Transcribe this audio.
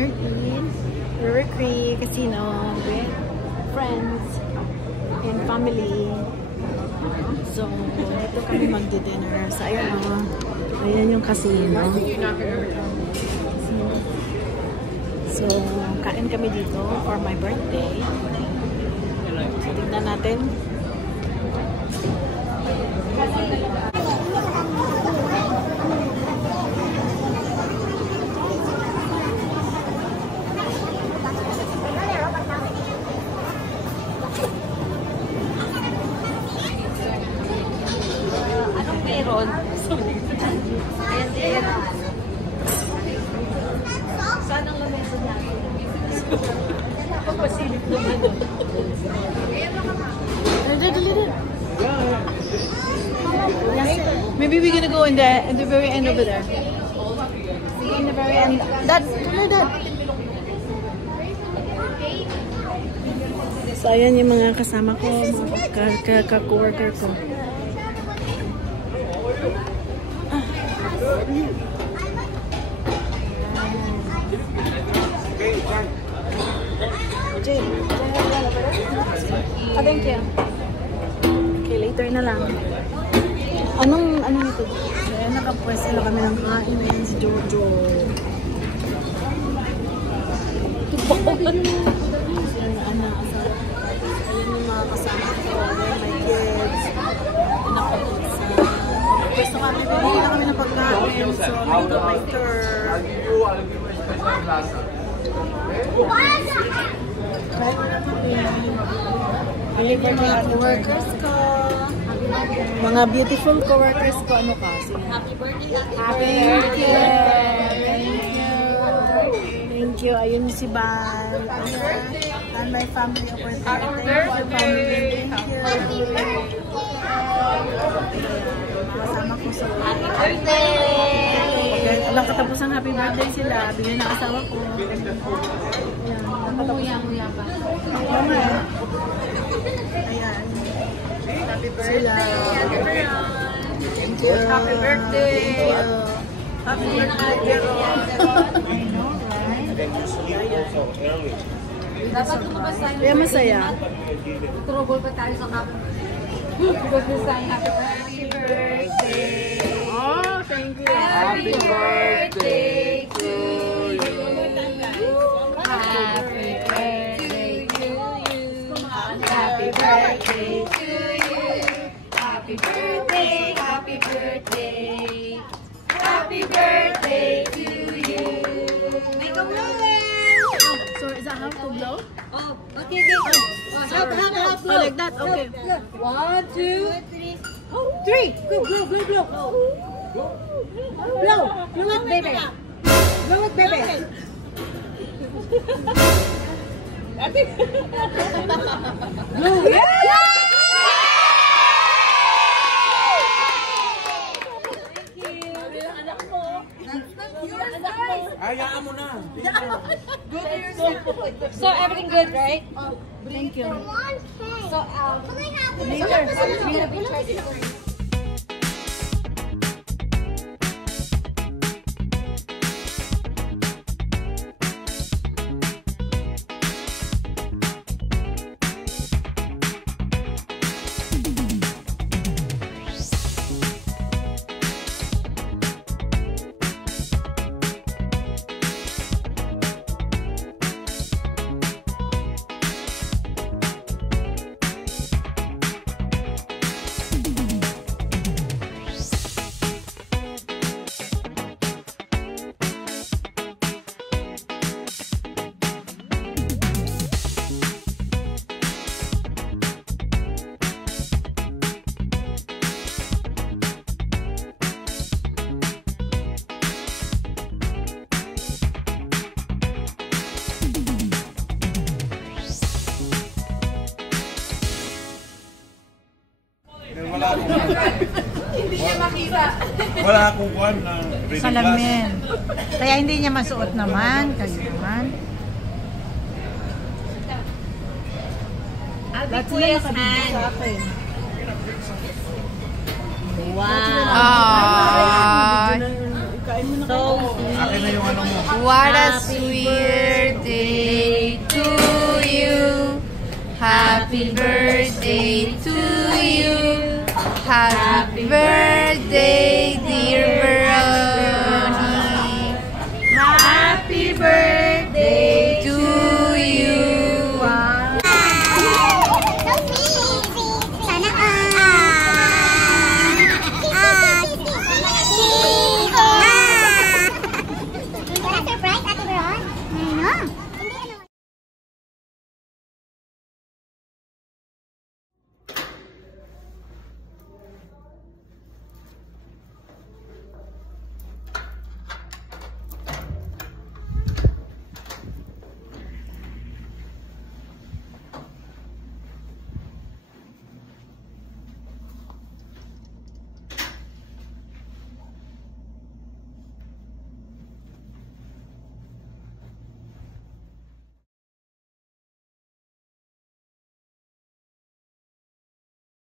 dinner in River Creek Casino with friends and family. So, dito kami magdi-dinner. So, ayan yung casino. So, kain kami dito for my birthday. So, tignan natin. Anong meron? Saan ang lamesa natin? Pagpasilip naman. Maybe we're gonna go in the very end over there. In the very end. That. So, ayan yung mga kasama ko, mga ka-coworker ko. Thank you. Okay, later na lang. Ano nito? Ayan, nakapwesto na kami ng kain. Ayan si Jojo. Ayan yung mga kasama ko. Ayan, my kids. Nakapwesto kami. Bili na kami ng pagkain. So, dito later. Happy birthday mga co-workers ko. Mga beautiful co-workers ko. Ano ka? Happy birthday. Happy birthday. Thank you. Ayun si Bal. And my family over there. Thank you, family. Thank you. Kasama ko sa Happy birthday. Alam katapusan happy birthday sila. Bigyan ng asawa ko. Umuya-muya pa. Ayan. Happy birthday. Thank you. Happy birthday. Happy birthday. I know, right? Dapat lumabas tayo. Kaya masaya. Trouble pa tayo sa happy birthday. Happy birthday. Oh, thank you. Happy birthday to you. Happy birthday to you. Happy birthday to you. Happy birthday, happy birthday. Happy birthday to you. Make a wish. So is that how to blow? Oh, okay. Half blow. Oh, like that? Okay. 1, 2, 3. 3. Blow. Blow it, baby. Blow it, baby. Blow. Yeah! Hayaan mo na. So everything good, right? Thank you. So Hindi niya makita. Wala akong kuwan na reading class. Salamin. Kaya hindi niya masuot naman. Kayo naman. Albi Kuya's hand. Wow. Ah. Kain mo na So, Akin na yung ano mo. What a sweet day to you. Happy birthday to you. Happy birthday, dear Veroni. Happy birthday to you. Surprise, Ate Veron?